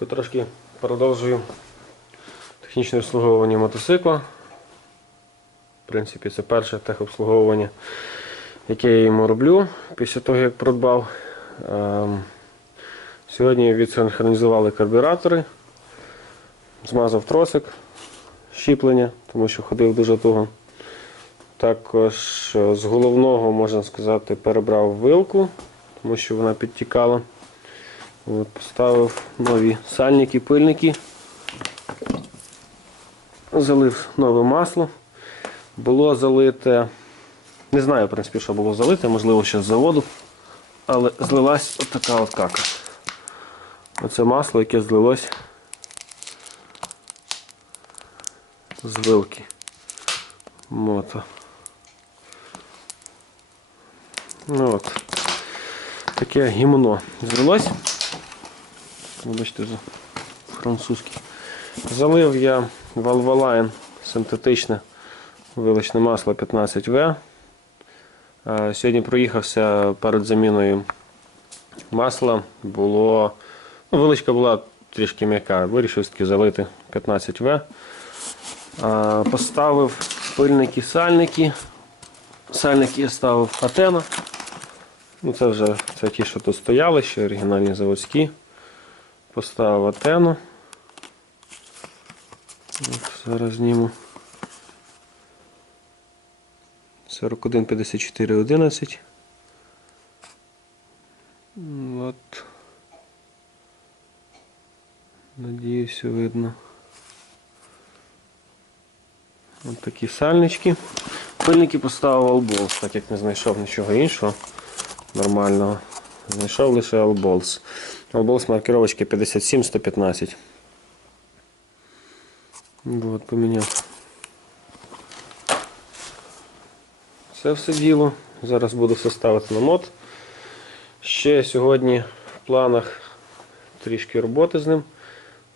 Потрошки продовжую технічне обслуговування мотоцикла. В принципі, це перше техобслуговування, яке я йому роблю після того, як придбав. Ем, Сьогодні відсинхронізували карбюратори, змазав тросик, щіплення, тому що ходив дуже туго. Також е, з головного, можна сказати, перебрав вилку, тому що вона підтікала. От, поставив нові сальники, пильники. Залив нове масло. Було залите, не знаю, в принципі, що було залите, можливо, ще з заводу, але злилась отака от кака. Оце масло, яке злилось з вилки. Мото. Ну от. Таке гімно злилось. Вибачте за французький. Залив я Valvoline синтетичне вилочне масло 15В. Е, Сьогодні проїхався перед заміною масла. Було, ну, вилочка була трішки м'яка. Вирішив таки залити 15В. Е, Поставив пильники сальники. Сальники я ставив Атена. Ну, це вже це ті, що тут стояли, ще оригінальні заводські. Поставив атену. Зараз зніму. 41 54 11. От. Надіюсь, видно. От такі сальнички. Пильники поставив Allballs, так як не знайшов нічого іншого нормального. Знайшов лише Allballs. Allballs маркировочки 57-115. Вот, поміняв. Це все діло. Зараз буду все ставити на мод. Ще сьогодні в планах трішки роботи з ним.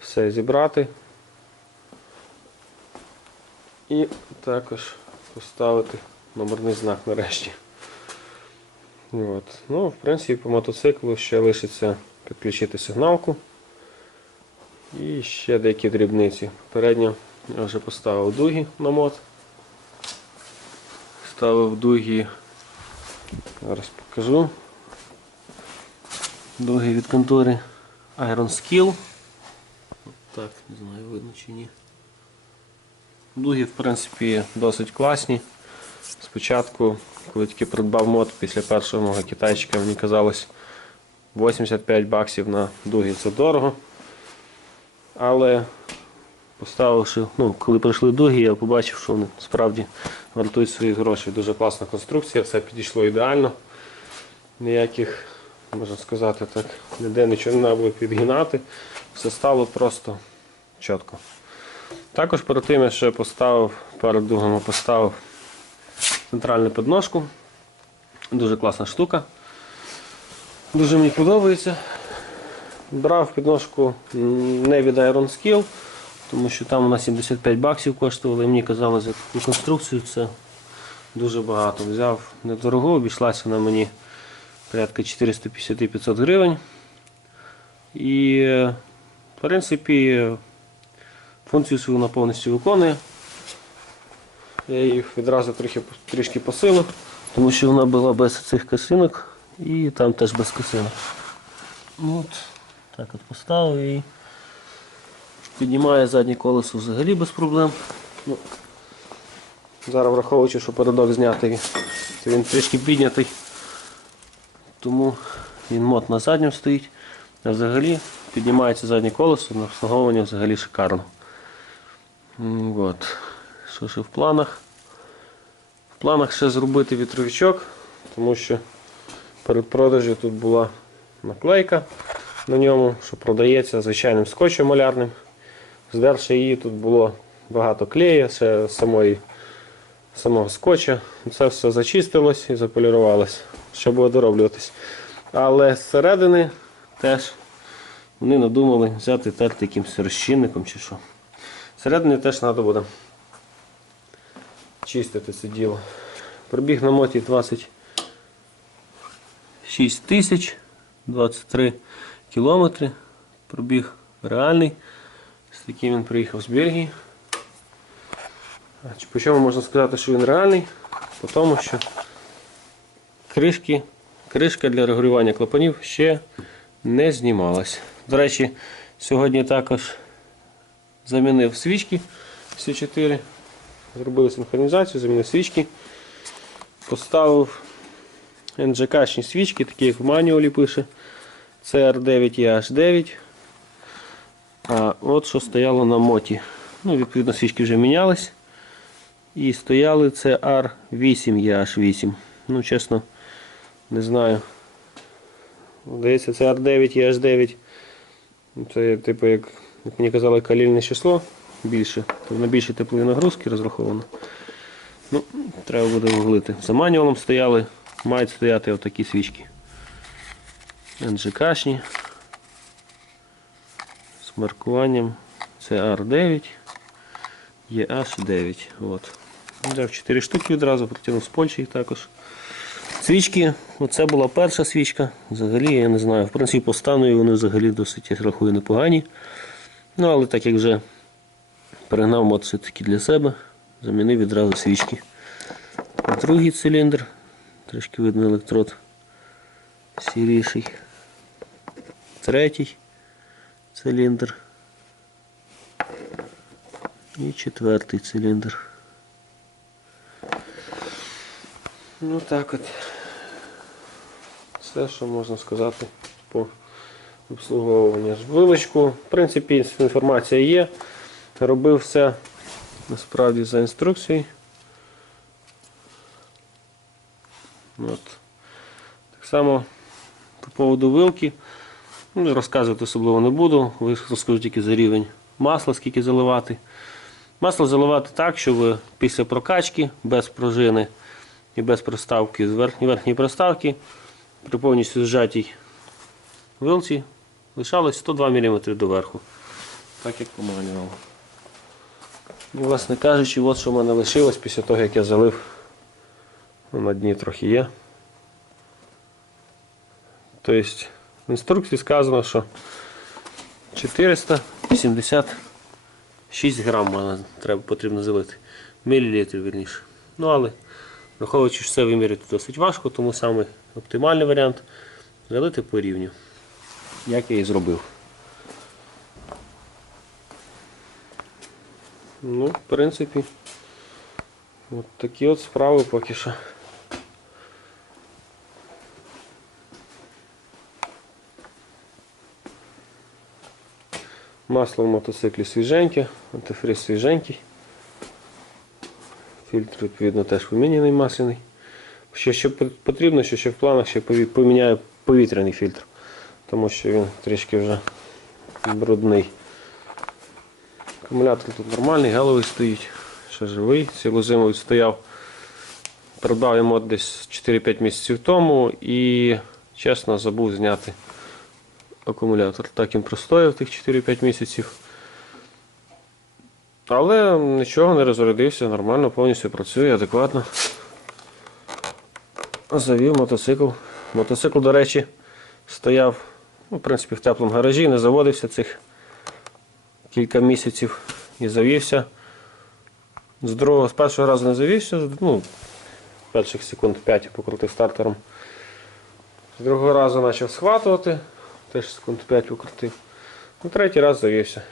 Все зібрати. І також поставити номерний знак нарешті. От. Ну, в принципі, по мотоциклу ще лишиться підключити сигналку. І ще деякі дрібниці. Попередньо я вже поставив дуги на мод. Ставив дуги, зараз покажу. Дуги від контори Iron Skill. Так, не знаю, видно чи ні. Дуги, в принципі, досить класні. Спочатку, коли тільки придбав мод після першого мого китайчика, мені казалось 85 баксів на дуги це дорого. Але поставивши, ну, коли прийшли дуги, я побачив, що вони справді вартують своїх грошей. Дуже класна конструкція, все підійшло ідеально. Ніяких, можна сказати так, ніде нічого не треба було підгинати. Все стало просто чітко. Також перед тим я ще поставив, перед дугами поставив центральну підножку. Дуже класна штука. Дуже мені подобається. Брав підножку не від Iron Skill, тому що там вона 75 баксів коштувала і мені казали за таку конструкцію це дуже багато. Взяв недорого, обійшлася вона мені порядка 450-500 гривень. І в принципі функцію свою вона повністю виконує. Я її відразу трохи, трішки посилив, тому що вона була без цих косинок і там теж без косинок. От, так от поставив і піднімає заднє колесо взагалі без проблем. Ну, зараз враховуючи, що передок знятий, то він трішки піднятий, тому він мод на задньому стоїть. А взагалі піднімається заднє колесо, на обслуговування взагалі шикарно. От. Що ще в планах? В планах ще зробити вітровичок, тому що перед продажем тут була наклейка на ньому, що продається звичайним скотчем малярним. Здерши її, тут було багато клею, ще самої, самого скотча. Це все зачистилось і заполірувалось, що буде дороблюватись. Але зсередини теж вони надумали взяти терти якимось розчинником чи що. Зсередини теж треба буде чистити це діло. Пробіг на моті 26 тисяч 23 кілометри. Пробіг реальний. З таким він приїхав з Бельгії. По чому можна сказати, що він реальний? По тому, що кришки, кришка для регулювання клапанів ще не знімалась. До речі, сьогодні також замінив свічки всі 4. Зробили синхронізацію, замінив свічки. Поставив NGK-шні свічки, такі як в манюалі пише. CR9 і H9. А от що стояло на моті. Ну, відповідно, свічки вже мінялись. І стояли це R8 і H8. Ну, чесно, не знаю. Здається, це R9 і H9. Це типу, як, як мені казали, калільне число більше. То на більше теплові нагрузки розраховано. Ну, треба буде гуглити. За манюалом стояли, мають стояти отакі свічки. NGK-шні. З маркуванням CR9 EH9. От. Взяв 4 штуки відразу, притягнув з Польщі їх також. Свічки, оце була перша свічка. Взагалі, я не знаю. В принципі, по стану вони взагалі досить я рахую непогані. Ну, але так як вже перегнав мод все-таки для себе, замінив відразу свічки. Другий циліндр, трішки видно електрод сіріший. Третій циліндр. І четвертий циліндр. Ну так от. Все, що можна сказати по обслуговуванню. Вилочку, в принципі, інформація є. Робив все насправді за інструкцією. От. Так само по поводу вилки. Ну, розказувати особливо не буду. Розкажу тільки за рівень масла, скільки заливати. Масло заливати так, щоб після прокачки без пружини і без проставки з верхньої верхньої проставки при повністю зжатій вилці лишалось 102 мм доверху. Так як по манюалу. І, власне кажучи, от що в мене лишилось після того, як я залив Ну, на дні трохи є. Тобто в інструкції сказано, що 486 грам треба, потрібно залити. Мілілітрів вірніше. Ну але враховуючи, що це виміряти досить важко, тому саме оптимальний варіант залити по рівню. Як я і зробив. Ну, в принципі, от такі от справи поки що. Масло в мотоциклі свіженьке, антифриз свіженький. Фільтр, відповідно, теж поміняний масляний. Ще, що потрібно, що ще в планах ще поміняю повітряний фільтр, тому що він трішки вже брудний. Акумулятор тут нормальний, галовий стоїть, ще живий, цілу зиму відстояв. Придбав йому десь 4-5 місяців тому і чесно забув зняти акумулятор. Так він простояв тих 4-5 місяців. Але нічого не розрядився, нормально, повністю працює, адекватно. Завів мотоцикл. Мотоцикл, до речі, стояв ну, в принципі, в теплому гаражі, не заводився цих кілька місяців і завівся. З другого, з першого разу не завівся, ну, перших секунд 5 покрутив стартером. З другого разу почав схватувати, теж секунд 5 покрутив. Ну, третій раз завівся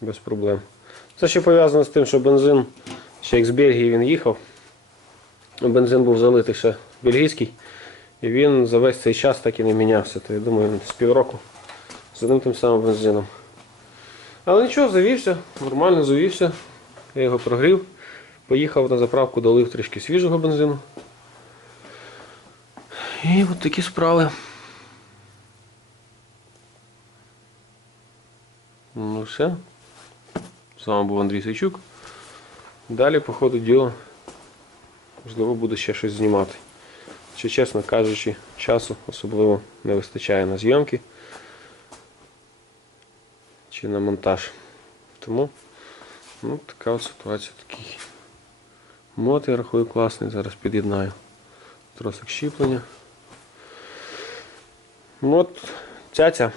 без проблем. Це ще пов'язано з тим, що бензин ще як з Бельгії він їхав. Бензин був залитий ще бельгійський. І він за весь цей час так і не мінявся. То я думаю, з півроку з одним тим самим бензином. Але нічого, завівся, нормально завівся. Я його прогрів. Поїхав на заправку, долив трішки свіжого бензину. І от такі справи. Ну все. З вами був Андрій Сайчук. Далі, по ходу діла, можливо, буду ще щось знімати. Чи, чесно кажучи, часу особливо не вистачає на зйомки чи на монтаж. Тому ну, така от ситуація такий. Мод я рахую класний, зараз під'єднаю тросик щіплення. Мод цяця.